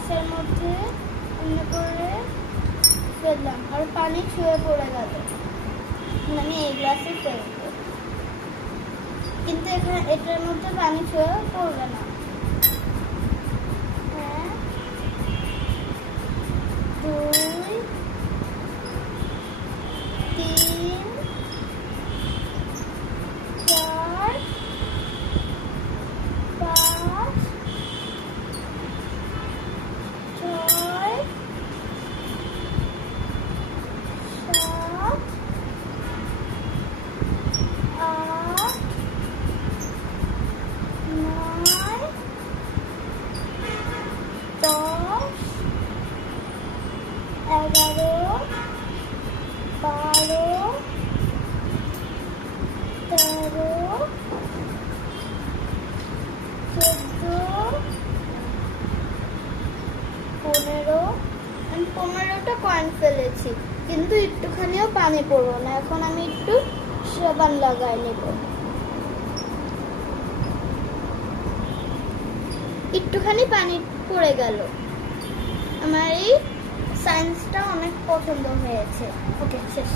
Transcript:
গ্লাসের মধ্যে এমনি করে ফেললাম আর পানি ছুঁয়ে পড়ে গেল, আমি এই গ্লাসে ফেলবো, কিন্তু এখানে এটার মধ্যে পানি ছুঁয়ে পড়বে না। হ্যাঁ, 2 3 4 5 6 7 8 9 10 11 12 13 14 15। আমি 15টা কয়েন ফেলেছি, কিন্তু একটুখানিও পানি পড়লো না। এখন আমি একটু সাবান লাগাই নেব। একটুখানি পানি পড়ে গেল। আমার এই সায়েন্সটা অনেক পছন্দ হয়েছে। ওকে, শেষ।